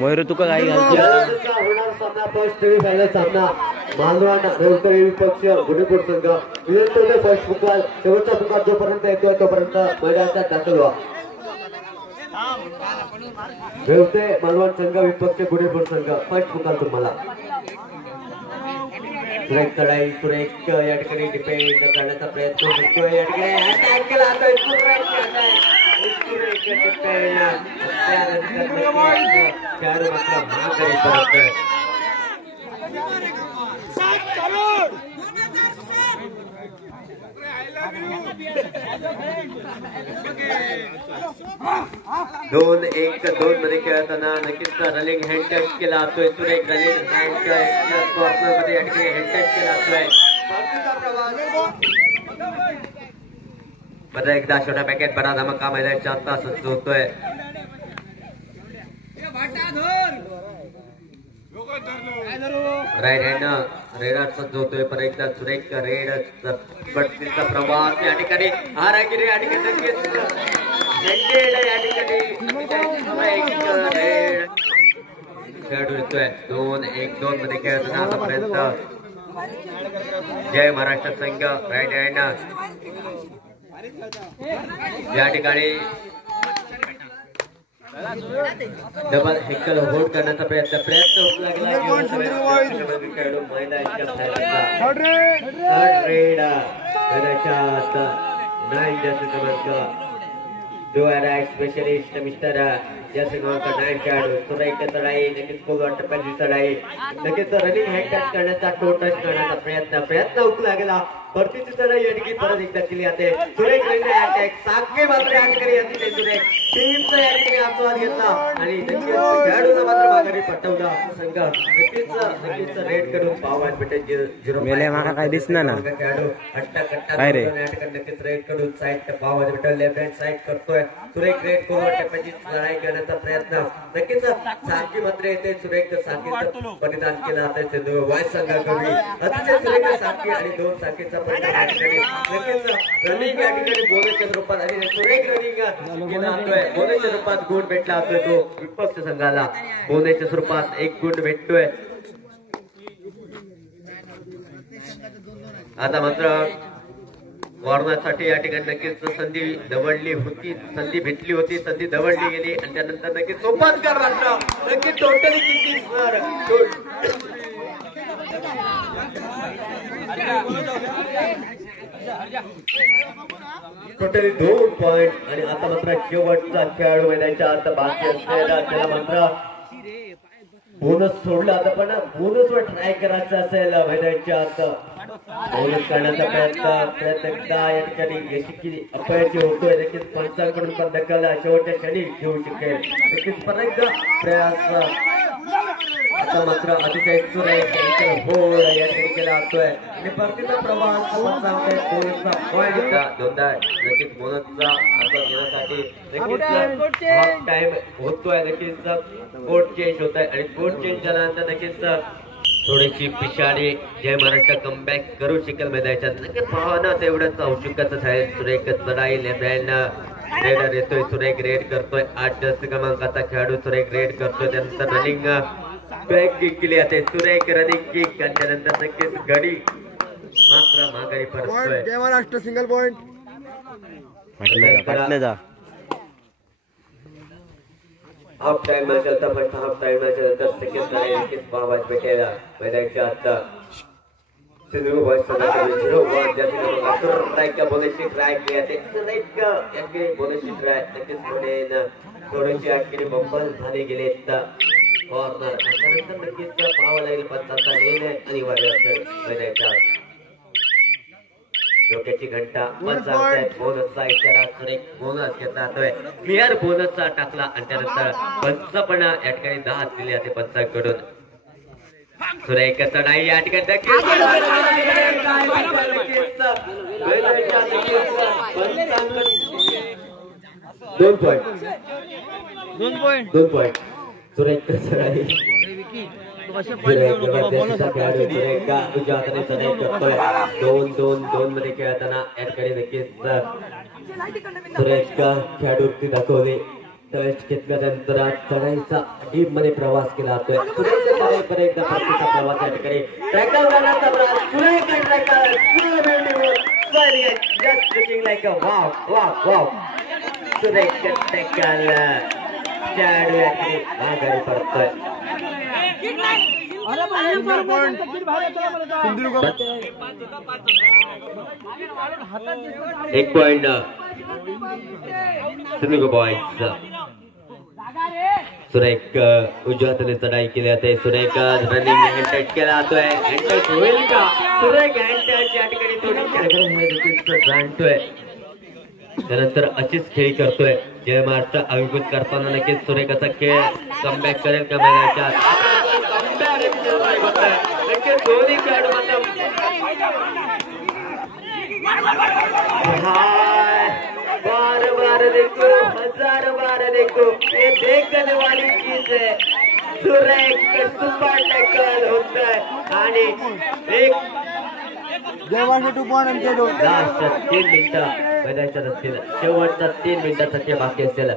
मोहिर तुका काय सामना मालवण रेवतळे विपक्ष गुन्हेपूर संघ विजेते फर्स्ट पुकार शेवटचा पुकार जोपर्यंत येतो तोपर्यंत मैदानात दाखल व्हा. रेवते मालवण संघ विपक्ष गुन्हेपूर संघ फर्स्ट पुकार तुम्हाला. सुरेख चढाई सुरेख या ठिकाणी डिपेंड करण्याचा प्रयत्न करतोय. या ठिकाणी अटॅक केला जातोय सुरेख खेळाडू मात्र महागडी परततोय. दोन एक दोन मध्ये खेळताना नक्कीच रनिंग हँड टच केला जातोय. सुरेख रनिंग हँड टच कॉर्नर मध्ये या ठिकाणी हँड टच केला जातोय. परत एकदा छोटा पॅकेट बरा धमाका मैदानाच्या आता सज्ज होतोय. राईट हँड रेडर सज्ज होतोय. परत एकदा सुरेख रेड बटचा प्रवास या ठिकाणी हारागिरी या ठिकाणी नक्कीच या ठिकाणी खेळाडू येतोय. 2-1-2 मध्ये खेळताना आतापर्यंत जय महाराष्ट्र संघ राईट हँड या ठिकाणी डबल हेकल होल्ड करण्याचा प्रयत्न होऊ लागला. खेळाडू मैदानाच्या स्पेशलिस्ट मिस्टर जैसे खेळाडू सुरेख चढाई नक्कीच खूप टप्प्याची चढाई नक्कीच रनिंग हँड टच करण्याचा टो टच करण्याचा प्रयत्न होऊ लागला. परतीची चढाई या ठिकाणी परत एकदा केली जाते. सुरेख अटॅक साखे मात्र या ठिकाणी येते. सुरेख टीमचा या ठिकाणी आस्वाद घेतला आणि नक्कीच खेळाडूला मात्र माघारी पटवला. संघ नक्कीच रेड करून पावायला भेटेल 0 काय दिसणार ना खेळाडू अट्टा रे या ठिकाणी नक्कीच रेड करून साईड पावायला भेटेल. लेफ्ट हँड साईड करतोय सुरेख. रेड करून टप्प्याची चढाई करण्याचा प्रयत्न नक्कीच साखी मात्र येते. सुरेख साखीचं परिधान केलं जाते. वाईस संघाकडून अतिशय सुरेख साखी आणि 2 साखीचा नक्कीच रनिंग या ठिकाणी बोनसच्या स्वरूपात आणि सुरेख रनिंग केला जातोय. बोनसच्या स्वरूपात गुण भेटला जातोय. तो विपक्ष संघाला बोनसच्या स्वरूपात 1 गुण भेटतोय. आता मात्र कॉर्नरसाठी या ठिकाणी नक्कीच संधी दवडली होती. संधी भेटली होती. संधी दवडली गेली आणि त्यानंतर नक्कीच सोपानकर मात्र नक्कीच टोटली किती टोटली 2 पॉइंट आणि आता मात्र शेवटचा खेळाडू मैदानाच्या आत बाकी असलेला त्याला मात्र बोनस सोडला. आता पण बोनस वर ट्राय करायचं असेल मैदानाच्या आत बोनस करण्याचा प्रयत्न एकदा या ठिकाणी यशस्वी अपयशी होतोय. नक्कीच पंचांकडून पण दखल शेवटच्या क्षणी घेऊ शकेल. नक्कीच परत एकदा प्रयास आता मात्र अतिशय सुरेख होड या ठिकाणी केला जातोय आणि परतीचा प्रवास बोनसचा पॉईंट दोनदा नक्कीच बोनसचा आस्वाद घेण्यासाठी नक्कीच हाफ टाइम होतोय. नक्कीच कोर्ट चेंज होत आहे आणि कोर्ट चेंज झाल्यानंतर नक्कीच थोडीशी पिछाडी जय महाराष्ट्र कमबॅक करू शकेल मैदानाच्या. नक्कीच पाहणं तेवढंच औषधच आहे. सुरेख चढाई लेफ्ट हँड रेडर येतोय. सुरेख रेड करतोय. 8 क्रमांकाचा खेळाडू सुरेख रेड करतोय. त्यानंतर रनिंग बॅक किक केली जाते. सुरेख रनिंग किक आणि त्यानंतर नक्कीच गडी मात्र माघारी परततोय. जय Maharashtra single point half time चलता. फर्स्ट हाफ टाइम नंतर सेकंड नक्कीच पाहायला भेटेल मैदानाच्या आता. सिंधू बॉयज संघाकडे 0-1 ज्याची बोनसची ट्राय केली जाते. सुरेख बोनसची ट्राय नक्कीच म्हणेन थोडीशी आठवणी बंबल झाले गेले. कॉर्नर त्यानंतर नक्कीच पाहावं लागेल. पंचांचा निर्णय अनिवार्य असेल मैदानाच्या डोक्याची घंटा बोनसचा इशारा. सुरेख बोनस घेतला जातोय. क्लिअर बोनसचा टाकला आणि त्यानंतर पंच पण या ठिकाणी 10 दिले जाते पंचांकडून. सुरेख चढाई या ठिकाणी 2 पॉइंट 2 पॉइंट सुरेख चढाई दोन मध्ये खेळताना या ठिकाणी नक्कीच सुरेख खेळाडू दाखवले टेस्ट घेतल्यानंतर चढाईचा डीप मध्ये प्रवास केला जातोय सुरेख परतीचा प्रवास या ठिकाणी टॅकल करण्याचा प्रयास सुरेख tackle just looking like a wow सुरेख टॅकल खेळाडू या ठिकाणी माघारी पडतोय एक पॉइंट सिंधुदुर्ग बॉयज सुरेख उजव्या हाताने चढाई केली जाते सुरेख रनिंग हँड टच केला जातोय हँड टच होईल का सुरेख हँड टच या ठिकाणी जाणतोय त्यानंतर अशीच खेळी करतोय जय महाराष्ट्र अभिभूत करताना नक्कीच सुरेखाचा खेळ कमबॅक करेल का मैदानाच्या नक्कीच दोन्ही खेळाडू बार देखो हजार बार देखो ये देखने वाली चीज है सुरेख सुपर टॅकल होत आहे आणि एक लास्टच्या 3 मिनिटं मैदानाच्या असतील शेवटचा 3 मिनिटाचा खेळ बाकी असेल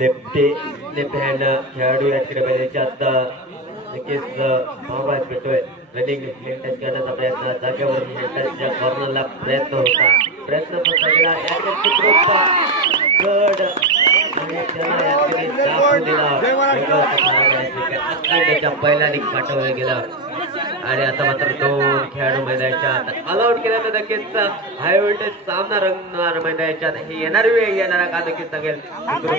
लेफ्ट हँड खेळाडू या ठिकाणी मैदानाच्या आता नक्कीच भावभात भेटतोय रनिंग हँड टच करण्याचा प्रयत्न जागेवर हँड टचच्या कॉर्नरला प्रयत्न फक्त गेला या ठिकाणी जड आणि त्याला या ठिकाणी दाखवून दिला त्याच्या पहिल्या लिग पाठवलं गेलं आणि आता मात्र 2 खेळाडू मैदानाच्या ऑलआउट केल्यानंतर नक्कीच हाय व्होल्टेज सामना रंगणार मैदानाच्या हे येणारा का नक्कीच सांगेल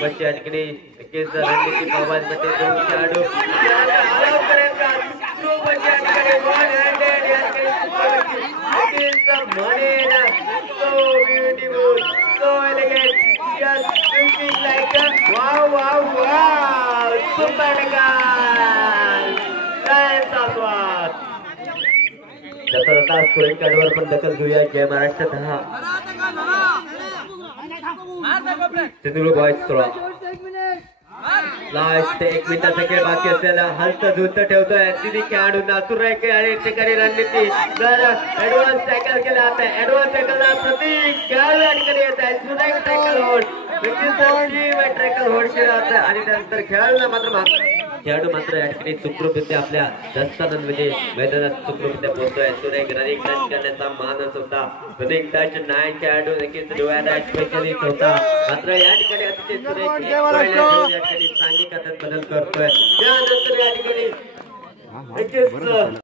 बच्चे या ठिकाणी नक्कीच रणनीती प्रवास भेटे 2 खेळाडू ऑलआउट करेल का स्कोरिंग कार्डवर पण दखल घेऊया जय महाराष्ट्र 10 सिंधुदुर्ग बॉयज 16 लास्ट 1 मिनिटाचा खेळ बाकी असलेला हलत झुलत ठेवतोय तिन्ही खेळाडूंना सुरेख आणि ठिकाणी रणनीती ऍडव्हान्स टॅकल केला जात आहे ऍडव्हान्स टॅकलला प्रत्येक खेळाडू या ठिकाणी येत आहे सुरेख टॅकल होल्ड टॅकल होल्ड केला जात आहे आणि त्यानंतर खेळाडू मात्र या ठिकाणी सुखरूपरित्या आपल्या दस्तानांमध्ये मैदानात सुखरूपरित्या पोहोचतोय सुरेख रनिंग टच करण्याचा मानस होता रनिंग टच 9 खेळाडू नक्कीच डोळ्याला स्पेशलिस्ट होता मात्र या ठिकाणी अतिशय सुरेख या ठिकाणी सांघिक बदल करतोय त्यानंतर या ठिकाणी